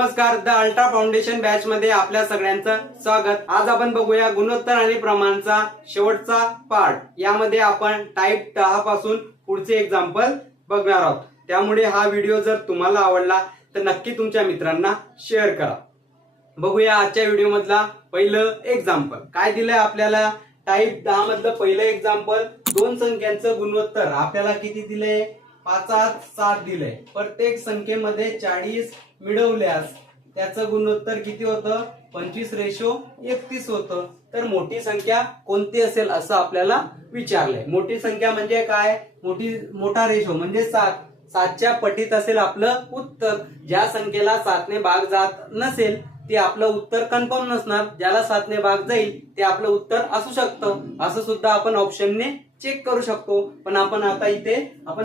नमस्कार, the ultra foundation batch मध्ये आपल्या सगळ्यांचं स्वागत। आज आपण बघूया गुणोत्तर आणि प्रमाणचा शेवटचा पार्ट। यामध्ये आपण टाइप 10 पासून पुढचे एक्झाम्पल बघणार आहोत। त्यामुळे हा व्हिडिओ जर तुम्हाला आवडला तर नक्की तुमच्या मित्रांना शेअर करा। बघूया आजच्या व्हिडिओ मधला पहिलं एक्झाम्पल काय दिलंय आपल्याला। टाइप 10 मधलं पहिलं एक्झाम्पल, दोन संख्यांचं गुणोत्तर आपल्याला किती दिले, 5-7 दिले। प्रत्येक संख्येमध्ये 40 मिळवल्यास त्याचं गुणोत्तर किती होतं, 25:31 होतं। तर मोठी संख्या कोणती असेल असं आपल्याला विचारलंय। मोठी संख्या म्हणजे काय, मोठा रेशो म्हणजे 7च्या पटीत असेल आपलं उत्तर। ज्या संख्येला 7ने भाग जात नसेल ते आपलं उत्तर कन्फर्म नसणार, ज्याला 7ने भाग जाईल ते आपलं उत्तर असू शकतं। असं सुद्धा आपण ऑप्शनने चेक करू शकतो। पण आपण आता इथे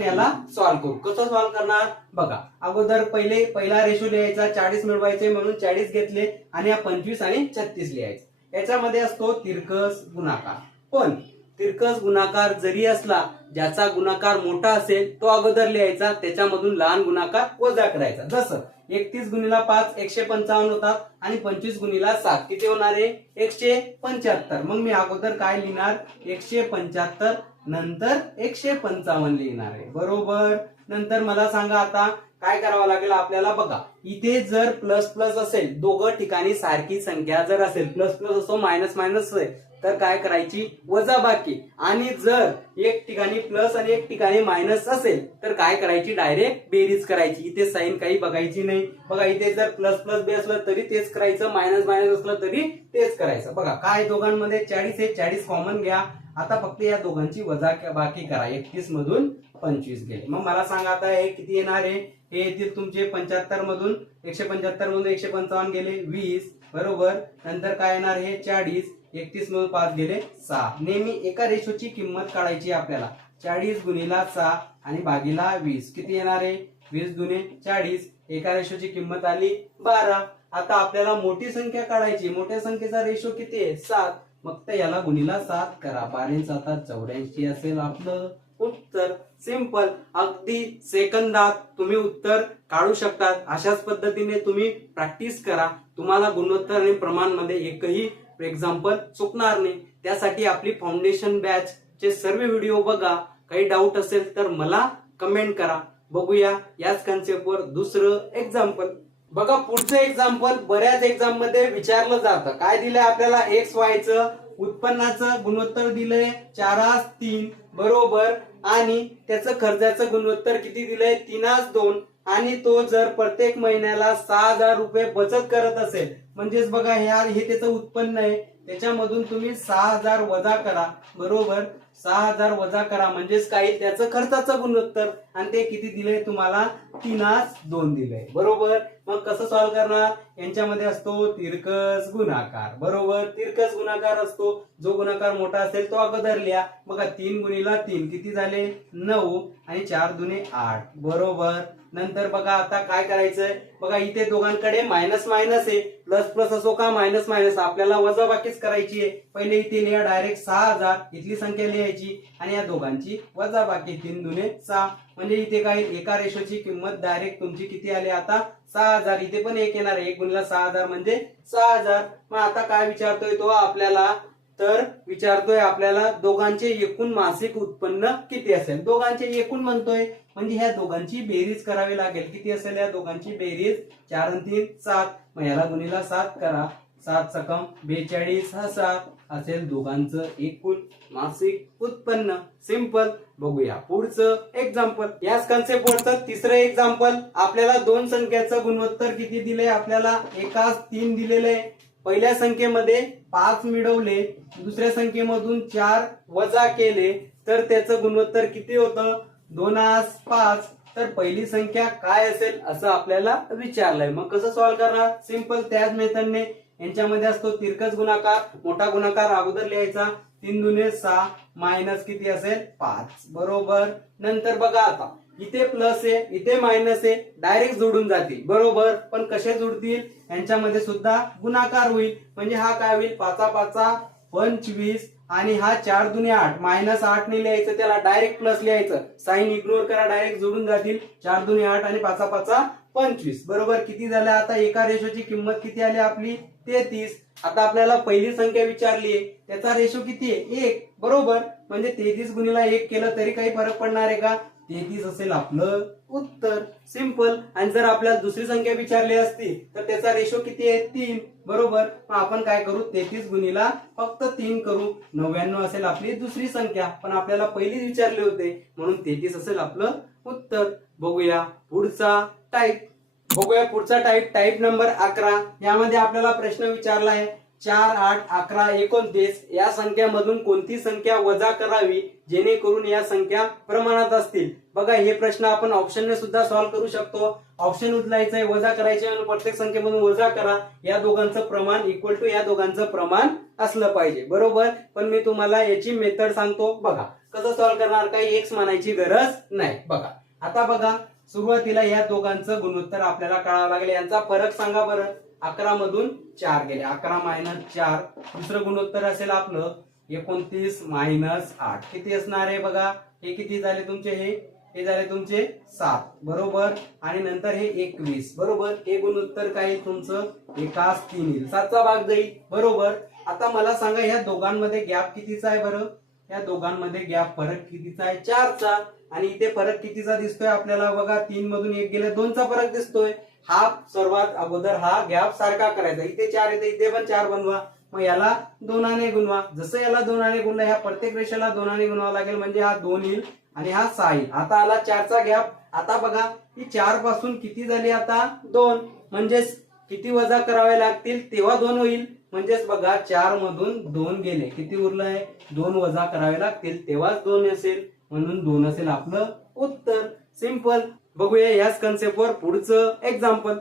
याला सॉल्व्ह करू। कसं सॉल्व्ह करणार बघा। अगोदर पहिला रेशो लिहायचा, 40 मिळवायचे म्हणून 40 घेतले आणि 25 आणि 36 लिहायचे। याच्यामध्ये असतो तिरकस गुणाकार। पण तिरकस गुणाकार जरी असला, ज्याचा गुणाकार मोठा असेल तो अगोदर लिहायचा, त्याच्यामधून लहान गुणाकार वजा करायचा। जसं 31 गुणिला 5 155 होतात आणि 25 गुणिला 7 किती होणार आहे, 175। मग मी अगोदर काय लिहिणार, 175 नंतर 155 लिहिणार आहे, बरोबर। नंतर मला सांगा आता काय करावं लागेल आपल्याला। बघा इथे जर प्लस प्लस असेल, दोघं ठिकाणी सारखी संख्या जर असेल, प्लस प्लस असो मायनस मायनस तर काय करायची, वजाबाकी। आणि जर एक ठिकाणी प्लस आणि एक ठिकाणी मायनस असेल तर काय करायची, डायरेक्ट बेरीज करायची। इथे साइन काही बघायची नाही। बघा इथे जर प्लस प्लस बी असलं तरी तेच करायचं, मायनस मायनस असलं तरी तेच करायचं। बघा काय दोघांमध्ये 40 आहे, 40 कॉमन घ्या। आता फक्त या दोघांची वजाबाकी करा, 31 मधून 25 गेले। मग मला सांगा आता हे किती येणार आहे, हे येतील तुमचे 75 मधून 175 मधून 155 गेले 20, बरोबर। नंतर काय येणार, हे 40, 31 मधून 5 गेले 6। नेहमी एका रेशोची किंमत काढायची आपल्याला। 40 गुणिला 6 आणि भागीला 20 किती येणार आहे, 20 दुने 40। एका रेशोची किंमत आली 12। आता आपल्याला मोठी संख्या काढायची। मोठ्या संख्येचा रेशो किती आहे, 7। मग तर याला गुणिला 7 करा, 12 84 असेल आपलं उत्तर। सिंपल, अगदी सेकंदात तुम्ही उत्तर काढू शकतात। अशाच पद्धतीने तुम्ही प्रॅक्टिस करा, तुम्हाला गुणोत्तर आणि प्रमाण मध्ये एकही एक्झाम्पल चुकणार नाही। त्यासाठी आपली फाउंडेशन बॅच चे सर्व व्हिडिओ बघा। काही डाऊट असेल तर मला कमेंट करा। बघूया याच कन्सेप्टवर दुसरं एक्झाम्पल। बघा पुढचं एक्झाम्पल बऱ्याच एक्झाम मध्ये विचारलं जातं। काय दिलंय आपल्याला, एक्स वाय चं उत्पन्नाचं गुणोत्तर दिलंय 4:3, बरोबर। आणि त्याचं खर्चाचं गुणोत्तर किती दिलंय, 3:2। आणि तो जर प्रत्येक महिन्याला 6,000 रुपये बचत करत असेल, म्हणजेच बघा हे त्याचं उत्पन्न आहे, त्याच्यामधून तुम्ही 6,000 वजा करा, बरोबर। 6,000 वजा करा म्हणजेच काय, त्याचं खर्चाचं गुणोत्तर। आणि ते किती दिलंय तुम्हाला, 3:2 दिलंय, बरोबर। मग कसं सॉल्व्ह करणार, यांच्यामध्ये असतो तिरकस गुणाकार, बरोबर। तिरकस गुणाकार असतो, जो गुणाकार मोठा असेल तो अगोदर लिहा। बघा 3 गुणिला 3 किती झाले, 9 आणि 4 दुने 8, बरोबर। नंतर बघा आता काय करायचंय, बघा इथे दोघांकडे मायनस मायनस आहे, प्लस प्लस असो का मायनस मायनस, आपल्याला वजाबाकीच करायची आहे। पहिले इथे लिहा डायरेक्ट 6,000, इथली संख्या लिहायची आणि या दोघांची वजाबाकी, 3 दुने 6। म्हणजे इथे काय, एका रेशोची किंमत डायरेक्ट तुमची किती आली आता, 6,000। इथे पण 1 येणार आहे, 1 गुणिला 6,000 म्हणजे 6,000। मग आता काय विचारतोय तो आपल्याला, तर विचारतोय आपल्याला दोघांचे एकूण मासिक उत्पन्न किती असेल। दोघांचे एकूण म्हणतोय म्हणजे ह्या दोघांची बेरीज करावी लागेल। किती असेल या दोघांची बेरीज, 4 आणि 3 7। मग याला गुणिला 7 करा, 7 सकम 42 हा 7 असेल दोघांचं एकूण मासिक उत्पन्न। सिंपल, बघूया पुढचं एक्झाम्पल। याच कन्सेप्ट वरचं तिसरं एक्झाम्पल। आपल्याला दोन संख्याचं गुणोत्तर किती दिले, आपल्याला 1:3 दिलेलं आहे। पहिल्या संख्येमध्ये 5 मिळवले, दुसऱ्या संख्येमधून 4 वजा केले तर त्याचं गुणोत्तर किती होतं, 2:5। तर पहिली संख्या काय असेल असं आपल्याला विचारलंय। मग कसं सॉल्व्ह करणार, सिंपल त्याच मेथडने। यांच्यामध्ये असतो तिरकस गुणाकार, मोठा गुणाकार अगोदर लिहायचा, 3 दुने 6 मायनस किती असेल 5, बरोबर। नंतर बघा आता इथे प्लस आहे, इथे मायनस आहे, डायरेक्ट जोडून जातील, बरोबर। पण कसे जोडतील, यांच्यामध्ये सुद्धा गुणाकार होईल। म्हणजे हा काय होईल, 5 25 आणि हा 4 दुने 8, -8 ने लिहायचं, त्याला डायरेक्ट प्लस लिहायचं, साइन इग्नोर करा, डायरेक्ट जोडून जातील। 4 दुने 8 आणि 5 25 बरोबर. किती झालं आता एका रेशोची किंमत किती आली आपली 33. आता आपल्याला पहिली संख्या विचारली आहे त्याचा रेशो किती आहे 1 बरोबर. म्हणजे 33 गुणिला 1 केलं तरी काही फरक पडणार आहे का? 33 असेल आपलं उत्तर. सिंपल. आणि जर आपल्याला दुसरी संख्या विचारली असती तर त्याचा रेशो किती आहे 3 बरोबर. मग आपण काय करू 33 गुणिला फक्त 3 करू 99 असेल आपली दुसरी संख्या. पण आपल्याला पहिली विचारले होते म्हणून 33 असेल आपलं उत्तर. बघूया पुढचा टाईप टाईप नंबर 11. यामध्ये आपल्याला प्रश्न विचारला आहे 4, 8, 11, 29 या संख्यामधून कोणती संख्या वजा करावी जेणेकरून या संख्या प्रमाणात असतील. बघा हे प्रश्न आपण ऑप्शनने सुद्धा सॉल्व्ह करू शकतो. ऑप्शन उचलायचंय वजा करायचे आणि प्रत्येक संख्येमधून वजा करा. या दोघांचं प्रमाण इक्वल टू या दोघांचं प्रमाण असलं पाहिजे बरोबर. पण मी तुम्हाला याची मेथड सांगतो बघा कसं सॉल्व्ह करणार. काही एक्स म्हणायची गरज नाही. बघा आता बघा सुरुवातीला या दोघांचं गुणोत्तर आपल्याला कळावं लागेल. यांचा फरक सांगा बरं. 11 मधून 4 गेले 11 - 4. दुसरं गुणोत्तर असेल आपलं 29 - 8. किती असणार आहे बघा. हे किती झाले तुमचे हे झाले तुमचे 7 बरोबर. आणि नंतर हे 21 बरोबर. हे गुणोत्तर काय तुमचं एकास 3 येईल 7चा भाग जाईल बरोबर. आता मला सांगा ह्या दोघांमध्ये गॅप कितीचा आहे बरं. या दोघांमध्ये गॅप फरक कितीचा आहे 4चा. आणि इथे फरक कितीचा दिसतोय आपल्याला बघा 3 मधून 1 गेले 2चा फरक दिसतोय. हा सर्वात अगोदर हा गॅप सारखा करायचा. इथे 4 येते इथे पण 4 बनवा. मग याला 2 ने गुणवा. जसं याला 2 ने गुणला ह्या प्रत्येक रेषेला 2 ने गुणवावं लागेल म्हणजे हा 2 येईल आणि हा 6 येईल. आता आला 4चा गॅप. आता बघा ही 4 पासून किती झाली आता 2 म्हणजेच किती वजा करावे लागतील तेव्हा 2 होईल. म्हणजेच बघा 4 मधून 2 गेले किती उरलंय 2 वजा करावे लागतील तेव्हाच 2 असेल म्हणून 2 असेल आपलं उत्तर. सिंपल. बघूया याच कन्सेप्टवर पुढचं एक्झाम्पल.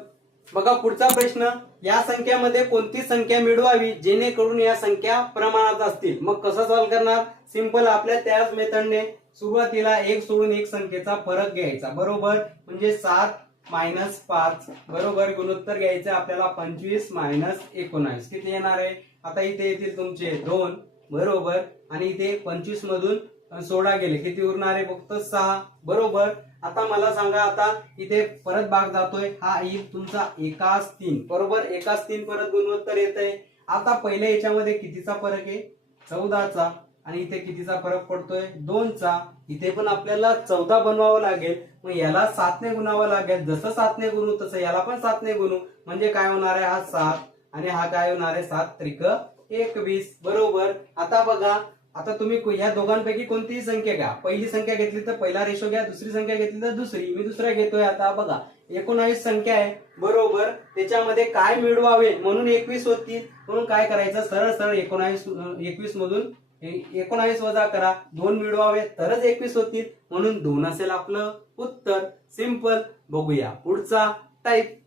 बघा पुढचा प्रश्न या संख्यामध्ये कोणती संख्या मिळवावी जेणेकरून या संख्या प्रमाणात असतील. मग कसं सॉल्व्ह करणार. सिंपल. आपल्या त्याच मेथडने सुरुवातीला 1 सोडून 1 संख्येचा फरक घ्यायचा बरोबर. म्हणजे 7 - 5 बरोबर. गुणोत्तर घ्यायचं आपल्याला 25 - 19 किती येणार आहे. आता इथे येतील तुमचे 2 बरोबर. आणि इथे 25 मधून 16 गेले किती उरणार आहे फक्त 6 बरोबर. आता मला सांगा आता इथे परत भाग जातोय हा येईल तुमचा एकास 3 बरोबर. एकास 3 परत गुणोत्तर येत आहे. आता पहिल्या याच्यामध्ये कितीचा फरक आहे 14चा. आणि इथे कितीचा फरक पडतोय 2चा. इथे पण आपल्याला 14 बनवावं लागेल. मग याला 7 ने गुणावं लागेल. जसं 7 ने गुणू तसं याला पण 7 ने गुणू. म्हणजे काय होणार आहे हा 7 आणि हा काय होणार आहे 7 त्रिक 21 बरोबर. आता बघा आता तुम्ही या दोघांपैकी कोणतीही संख्या घ्या. पहिली संख्या घेतली तर पहिला रेशो घ्या. दुसरी संख्या घेतली तर दुसरी. मी दुसरा घेतोय. आता बघा 19 संख्या आहे बरोबर. त्याच्यामध्ये काय मिळवावे म्हणून 21 होतील. म्हणून काय करायचं सरळ सरळ 21 मधून 19 वजा करा. 2 मिळवावे तरच 21 होतील म्हणून 2 असेल आपलं उत्तर. सिंपल. बघूया पुढचा टाईप.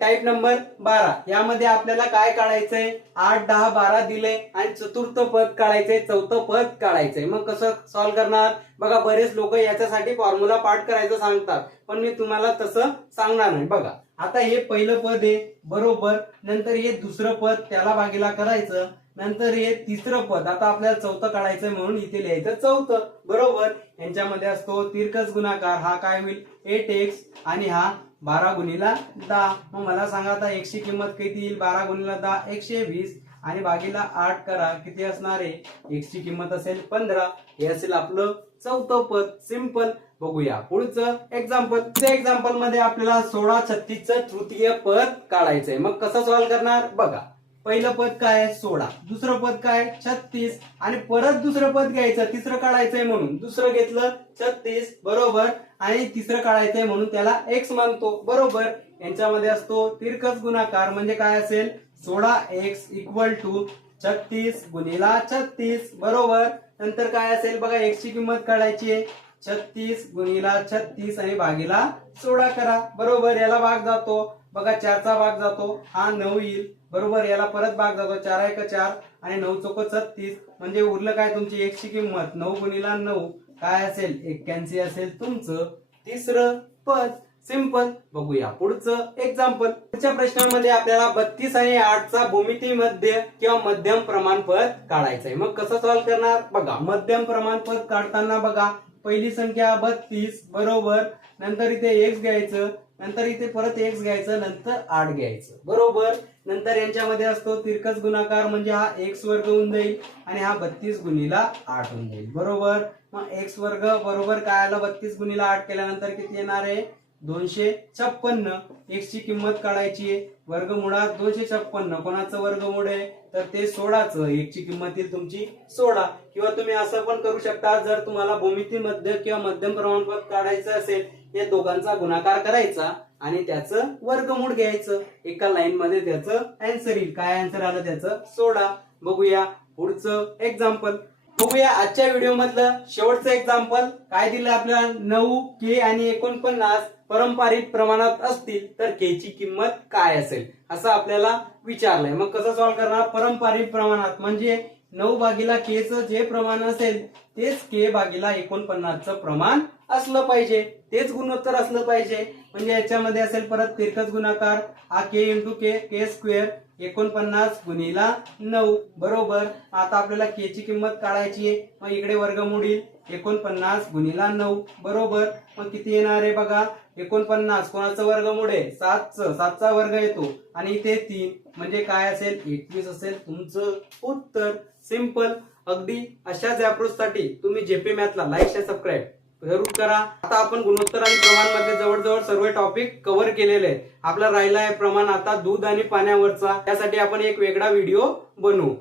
Type number 12. यामध्ये आपल्याला काय काढायचंय 8, 10, 12 दिले आणि चतुर्थ पद काढायचंय चौथं पद काढायचंय. मग कसं सॉल्व्ह करणार. बघा बरेच लोक याच्यासाठी फॉर्म्युला पाठ करायचं सांगतात पण मी तुम्हाला तसं सांगणार नाही. बघा आता हे पहिलं पद आहे बरोबर. नंतर हे दुसरं पद त्याला भागीला करायचं. नंतर हे तिसरं पद. आता आपल्याला चौथं काढायचं म्हणून इथे लिहायचं चौथं बरोबर. यांच्यामध्ये असतो तिरकस गुणाकार. हा काय होईल 8x आणि हा 12 गुणिला 10. मग मला सांगा आता x ची किंमत किती येईल 12 गुणिला 10 120 आणि भागीला 8 करा किती असणार आहे x ची किंमत असेल 15. हे असेल आपलं चौथं पद. सिंपल. बघूया पुढचं एक्झाम्पल. त्या एक्झाम्पल मध्ये आपल्याला 16, 36 चं तृतीय पद काढायचंय. मग कसं सॉल्व्ह करणार बघा. पहिलं पद काय आहे 16. दुसरं पद काय 36 आणि परत दुसरं पद घ्यायचं. तिसरं काढायचंय म्हणून दुसरं घेतलं 36 बरोबर. आणि तिसरं काढायचंय म्हणून त्याला x मानतो बरोबर. यांच्यामध्ये असतो तिरकस गुणाकार. म्हणजे काय असेल 16x इक्वल टू 36 गुणिला 36 बरोबर. नंतर काय असेल बघा x ची किंमत काढायची आहे 36 गुणिला 36 आणि भागीला 16 करा बरोबर. याला भाग जातो बघा 4चा भाग जातो हा 9 येईल बरोबर. याला परत भाग जातो 4 1 4 आणि 9 चौक 36. म्हणजे उरलं काय तुमची x ची किंमत 9 गुणिला 9 काय असेल 81 असेल तुमचं तिसरं पद. सिंपल. बघूया पुढचं एक्झाम्पल. पुढच्या प्रश्नामध्ये आपल्याला 32 आणि 8 चा भूमितीमध्ये किंवा मध्यम प्रमाणपद काढायचंय. मग कसं सॉल्व्ह करणार बघा. मध्यम प्रमाणपद काढताना बघा पहिली संख्या 32 बरोबर. नंतर इथे x घ्यायचं नंतर इथे परत x घ्यायचं, नंतर 8 घ्यायचं, बरोबर. नंतर यांच्यामध्ये असतो तिरकस गुणाकार, म्हणजे हा x वर्ग होऊन जाईल आणि हा 32 गुणिला 8 होऊन जाईल, बरोबर. मग x वर्ग बरोबर काय आलं, 32 गुणिला 8 केल्यानंतर किती येणार आहे, 256. x ची किंमत काढायची आहे, वर्गमुळात 256 कोणाचं वर्गमूळ आहे, तर ते 16चं, x ची किंमत येईल तुमची 16. किंवा तुम्ही असं पण करू शकता, जर तुम्हाला भूमिती मध्य किंवा मध्यम प्रमाणपद काढायचं असेल, या दोघांचा गुणाकार करायचा आणि त्याचं वर्गमूळ घ्यायचं, एका लाईन मध्ये त्याचं आन्सर येईल. काय आन्सर आलं त्याचं, 16. बघूया पुढचं एक्झाम्पल. बघूया आजच्या व्हिडिओ मधलं शेवटचं एक्झाम्पल. काय दिलं आपल्याला, 9 k आणि 49 पारंपरिक प्रमाणात असतील तर k ची किंमत काय असेल, असं आपल्याला विचारलंय. मग कसं सॉल्व्ह करणार, पारंपरिक प्रमाणात म्हणजे 9 भागीला k चं जे प्रमाण असेल तेच k भागीला 49चं प्रमाण असलं पाहिजे, तेच गुणोत्तर असलं पाहिजे. म्हणजे याच्यामध्ये असेल परत तिरकस गुणाकार, हा k इंटू k स्क्वेअर, 49 गुणिला 9, बरोबर. आता आपल्याला k ची किंमत काढायची आहे, मग इकडे वर्गमूळ येईल 49 गुणिला 9, बरोबर. मग किती येणार आहे बघा, 49 कोणाचं वर्गमूळ आहे, 7चा वर्ग येतो आणि इथे 3 म्हणजे काय असेल, 21 असेल तुमचं उत्तर. सिंपल. अगदी अशाच अप्रोच साठी तुम्ही जेपी मॅथला लाईक शेअर सबस्क्राईब जरूर करा. आता आपण गुणोत्तर आणि प्रमाण मध्ये जवळजवळ सर्व टॉपिक कव्हर केलेले आहेत. आपला राहिला आहे प्रमाण आता दूध आणि पाण्यावरचा, त्यासाठी आपण एक वेगळा व्हिडिओ बनवू.